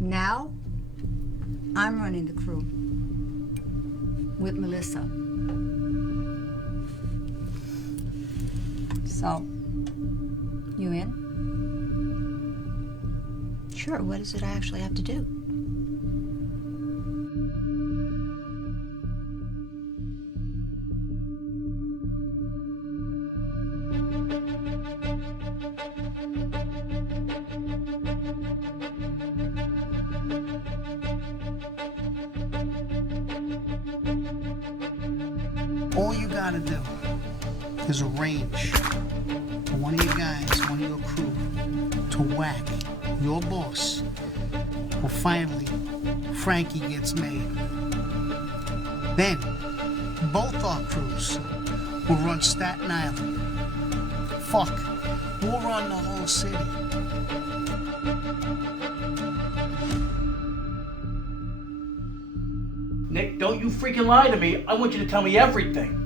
Now, I'm running the crew with Melissa. So, you in? Sure, what is it I actually have to do? All you gotta do is arrange for one of your guys, one of your crew, to whack your boss. Well, finally, Frankie gets made. Then, both our crews will run Staten Island. Fuck, we'll run the whole city. Nick, don't you freaking lie to me. I want you to tell me everything.